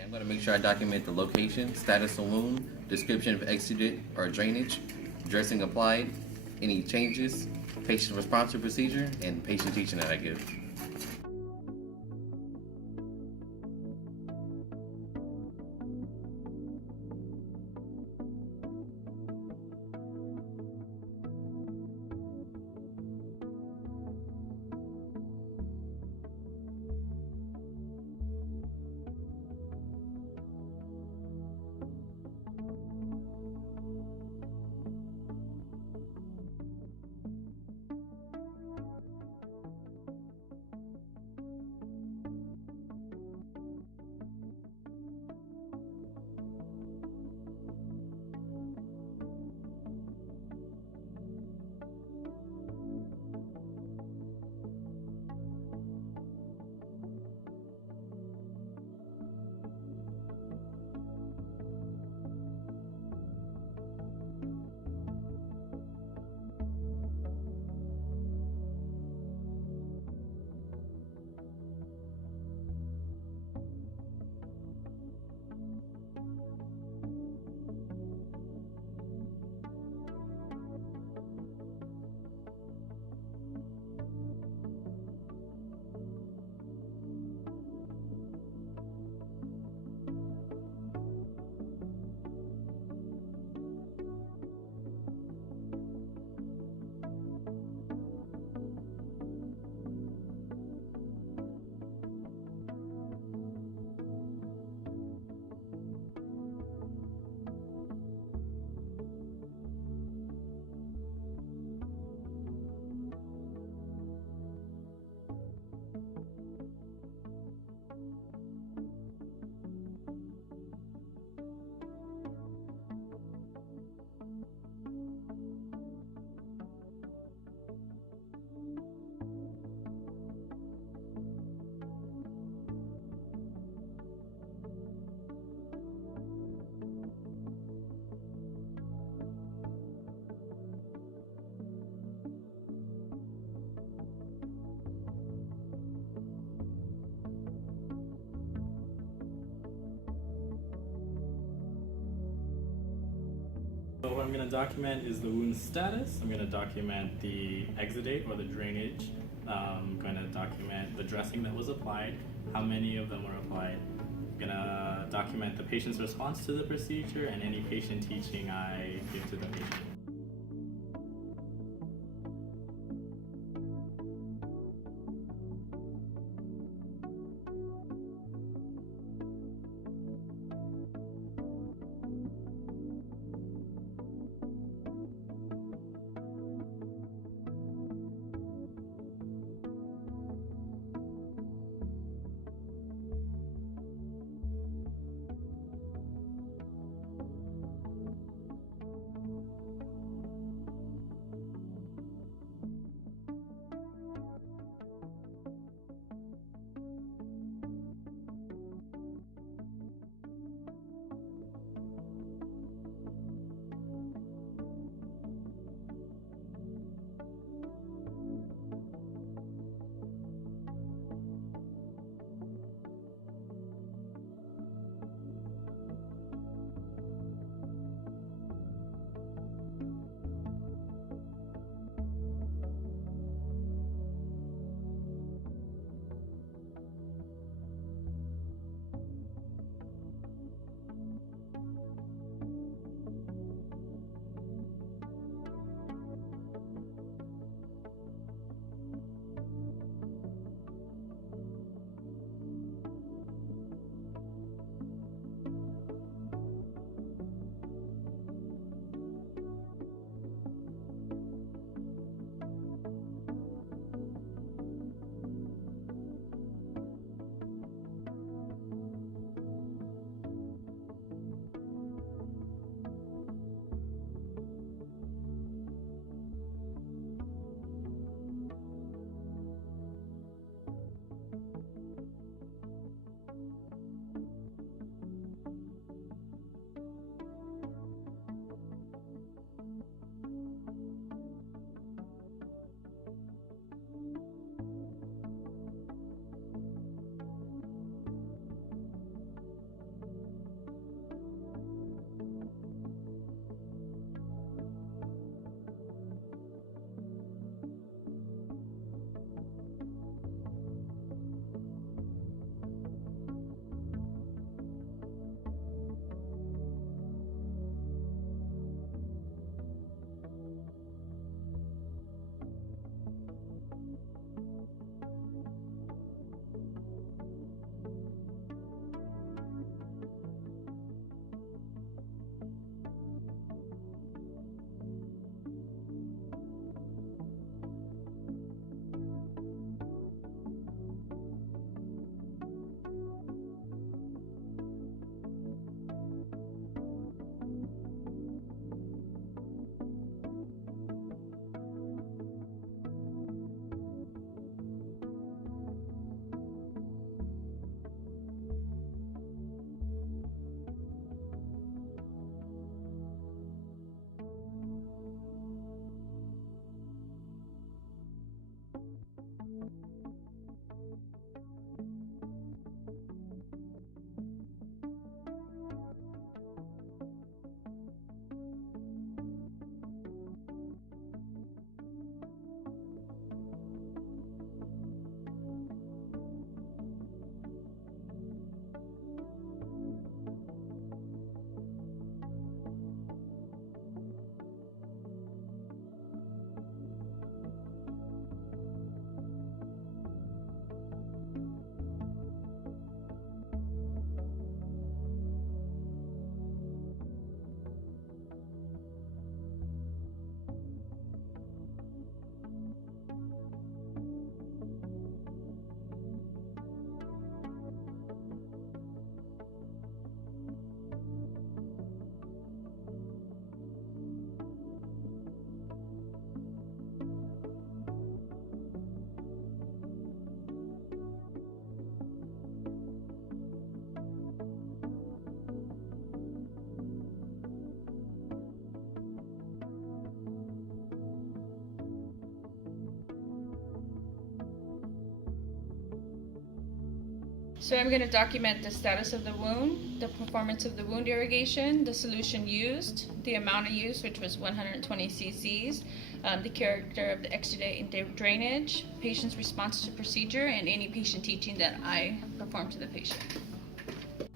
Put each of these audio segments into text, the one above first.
Okay, I'm going to make sure I document the location, status of wound, description of exudate or drainage, dressing applied, any changes, patient response to procedure, and patient teaching that I give. So what I'm going to document is the wound status. I'm going to document the exudate or the drainage. I'm going to document the dressing that was applied, how many of them were applied. I'm going to document the patient's response to the procedure and any patient teaching I give to the patient. So I'm going to document the status of the wound, the performance of the wound irrigation, the solution used, the amount of use, which was 120 cc's, the character of the exudate and drainage, patient's response to procedure, and any patient teaching that I performed to the patient.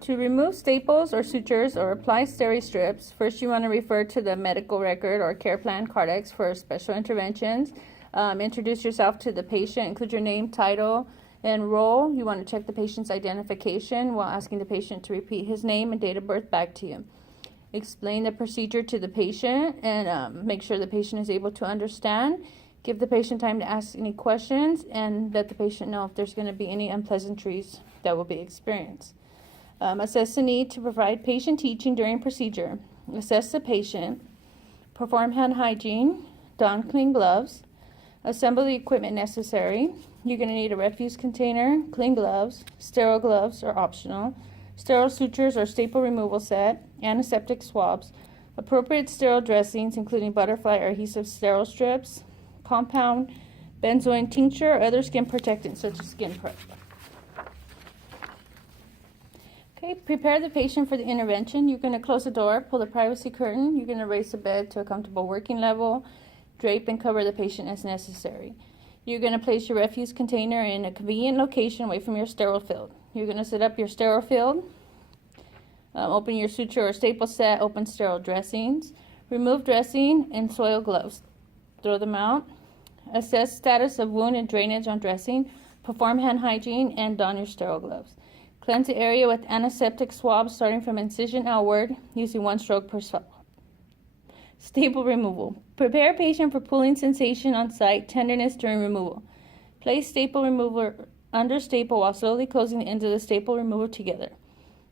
To remove staples or sutures or apply steri strips, first you want to refer to the medical record or care plan Cardex for special interventions. Introduce yourself to the patient, include your name, title, and role. You want to check the patient's identification while asking the patient to repeat his name and date of birth back to you. Explain the procedure to the patient and make sure the patient is able to understand. Give the patient time to ask any questions and let the patient know if there's going to be any unpleasantries that will be experienced. Assess the need to provide patient teaching during procedure. Assess the patient. Perform hand hygiene. Don clean gloves. Assemble the equipment necessary. You're going to need a refuse container, clean gloves, sterile gloves are optional, sterile sutures or staple removal set, antiseptic swabs, appropriate sterile dressings including butterfly or adhesive sterile strips, compound benzoin tincture or other skin protectants such as skin prep. Okay, prepare the patient for the intervention. You're going to close the door, pull the privacy curtain. You're going to raise the bed to a comfortable working level, drape and cover the patient as necessary. You're going to place your refuse container in a convenient location away from your sterile field. You're going to set up your sterile field, open your suture or staple set, open sterile dressings, remove dressing and soil gloves. Throw them out. Assess status of wound and drainage on dressing. Perform hand hygiene and don your sterile gloves. Cleanse the area with antiseptic swabs starting from incision outward using 1 stroke per swab. Staple removal. Prepare patient for pulling sensation on site, tenderness during removal. Place staple remover under staple while slowly closing the ends of the staple remover together.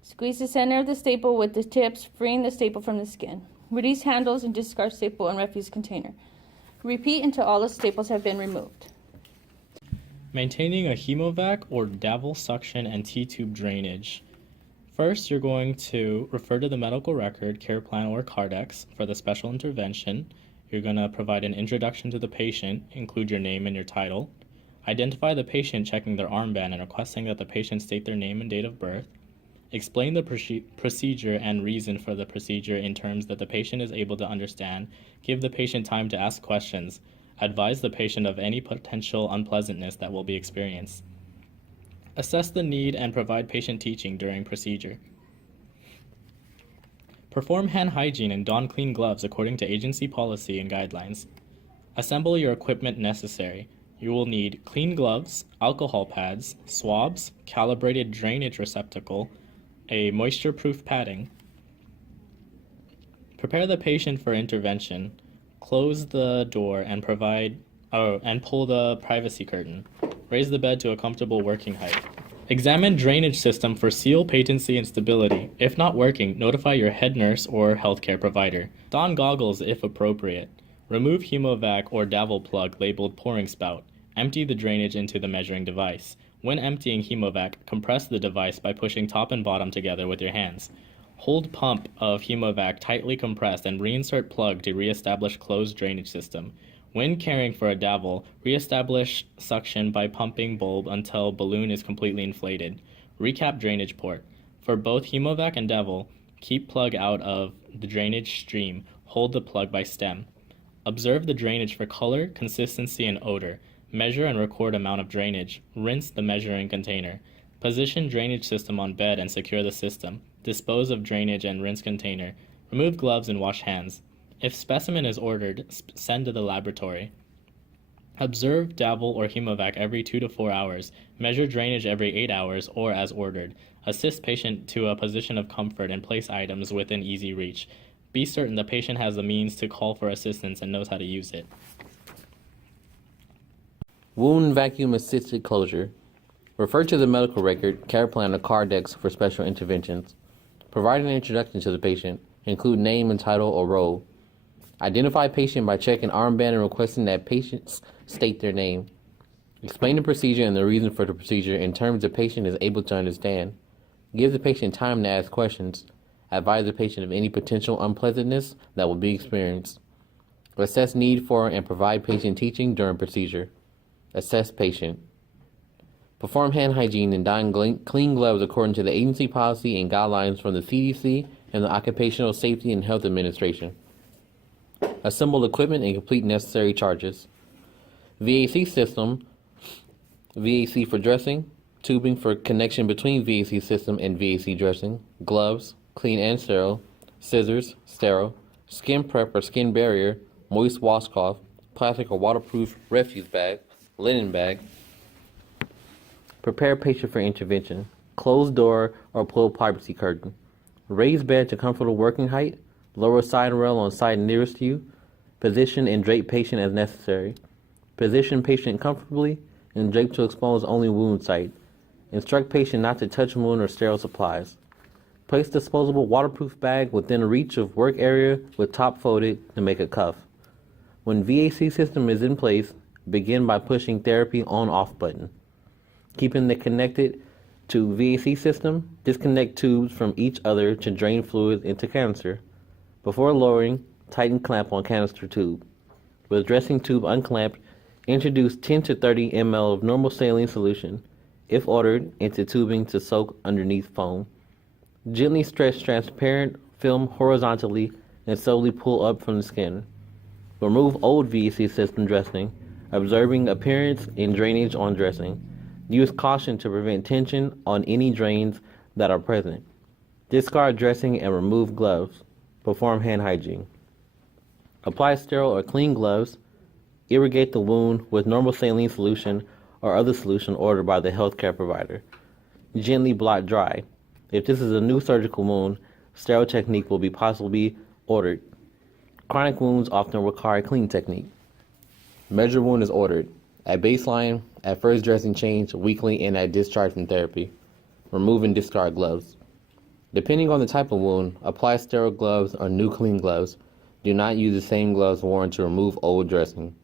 Squeeze the center of the staple with the tips, freeing the staple from the skin. Release handles and discard staple and refuse container. Repeat until all the staples have been removed. Maintaining a hemovac or Davil suction and T-tube drainage. First, you're going to refer to the medical record, care plan, or Cardex for the special intervention. You're going to provide an introduction to the patient, include your name and your title. Identify the patient checking their armband and requesting that the patient state their name and date of birth. Explain the procedure and reason for the procedure in terms that the patient is able to understand. Give the patient time to ask questions. Advise the patient of any potential unpleasantness that will be experienced. Assess the need and provide patient teaching during procedure. Perform hand hygiene and don clean gloves according to agency policy and guidelines. Assemble your equipment necessary. You will need clean gloves, alcohol pads, swabs, calibrated drainage receptacle, a moisture-proof padding. Prepare the patient for intervention. Close the door and pull the privacy curtain. Raise the bed to a comfortable working height. Examine drainage system for seal, patency, and stability. If not working, notify your head nurse or healthcare provider. Don goggles if appropriate. Remove hemovac or Davil plug labeled pouring spout. Empty the drainage into the measuring device. When emptying hemovac, compress the device by pushing top and bottom together with your hands. Hold pump of hemovac tightly compressed and reinsert plug to reestablish closed drainage system. When caring for a Davil, reestablish suction by pumping bulb until balloon is completely inflated. Recap drainage port. For both hemovac and Davil, keep plug out of the drainage stream. Hold the plug by stem. Observe the drainage for color, consistency, and odor. Measure and record amount of drainage. Rinse the measuring container. Position drainage system on bed and secure the system. Dispose of drainage and rinse container. Remove gloves and wash hands. If specimen is ordered, send to the laboratory. Observe Davil or hemovac every 2 to 4 hours. Measure drainage every 8 hours or as ordered. Assist patient to a position of comfort and place items within easy reach. Be certain the patient has the means to call for assistance and knows how to use it. Wound vacuum assisted closure. Refer to the medical record, care plan, or Cardex for special interventions. Provide an introduction to the patient. Include name and title or role. Identify patient by checking armband and requesting that patients state their name. Explain the procedure and the reason for the procedure in terms the patient is able to understand. Give the patient time to ask questions. Advise the patient of any potential unpleasantness that will be experienced. Assess need for and provide patient teaching during procedure. Assess patient. Perform hand hygiene and don clean gloves according to the agency policy and guidelines from the CDC and the Occupational Safety and Health Administration. Assemble equipment and complete necessary charges. VAC system, VAC for dressing, tubing for connection between VAC system and VAC dressing, gloves, clean and sterile, scissors, sterile, skin prep or skin barrier, moist washcloth, plastic or waterproof refuse bag, linen bag. Prepare patient for intervention. Closed door or pull privacy curtain. Raise bed to comfortable working height. Lower side rail on side nearest you. Position and drape patient as necessary. Position patient comfortably and drape to expose only wound site. Instruct patient not to touch wound or sterile supplies. Place disposable waterproof bag within reach of work area with top folded to make a cuff. When VAC system is in place, begin by pushing therapy on-off button. Keeping it connected to VAC system, disconnect tubes from each other to drain fluids into canister. Before lowering, tighten clamp on canister tube. With dressing tube unclamped, introduce 10 to 30 ml of normal saline solution, if ordered, into tubing to soak underneath foam. Gently stretch transparent film horizontally and slowly pull up from the skin. Remove old VAC system dressing, observing appearance and drainage on dressing. Use caution to prevent tension on any drains that are present. Discard dressing and remove gloves. Perform hand hygiene. Apply sterile or clean gloves. Irrigate the wound with normal saline solution or other solution ordered by the healthcare provider. Gently blot dry. If this is a new surgical wound, sterile technique will be possibly ordered. Chronic wounds often require clean technique. Measure wound is ordered. At baseline, at first dressing change, weekly, and at discharge from therapy. Remove and discard gloves. Depending on the type of wound, apply sterile gloves or new clean gloves. Do not use the same gloves worn to remove old dressing.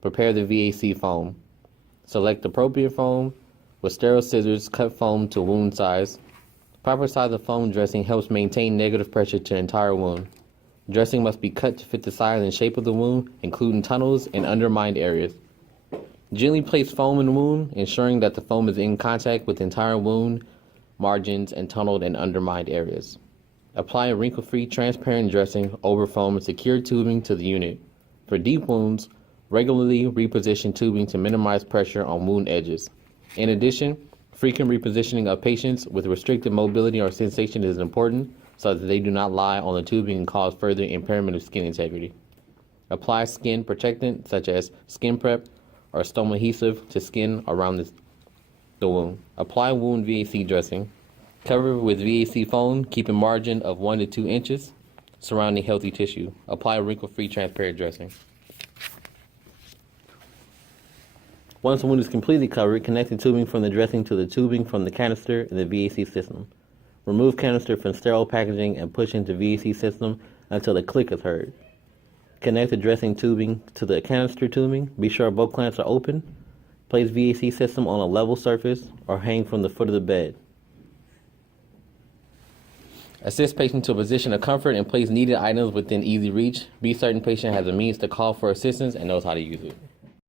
Prepare the VAC foam. Select appropriate foam. With sterile scissors, cut foam to wound size. Proper size of foam dressing helps maintain negative pressure to entire wound. Dressing must be cut to fit the size and shape of the wound, including tunnels and undermined areas. Gently place foam in the wound, ensuring that the foam is in contact with the entire wound, margins, and tunneled and undermined areas. Apply a wrinkle-free transparent dressing over foam and secure tubing to the unit. For deep wounds, regularly reposition tubing to minimize pressure on wound edges. In addition, frequent repositioning of patients with restricted mobility or sensation is important so that they do not lie on the tubing and cause further impairment of skin integrity. Apply skin protectant such as skin prep or stoma adhesive to skin around the wound. Apply wound VAC dressing. Cover with VAC foam, keeping margin of 1 to 2 inches surrounding healthy tissue. Apply wrinkle-free transparent dressing. Once the wound is completely covered, connect the tubing from the dressing to the tubing from the canister in the VAC system. Remove canister from sterile packaging and push into VAC system until a click is heard. Connect the dressing tubing to the canister tubing. Be sure both clamps are open. Place VAC system on a level surface or hang from the foot of the bed. Assist patient to a position of comfort and place needed items within easy reach. Be certain patient has a means to call for assistance and knows how to use it.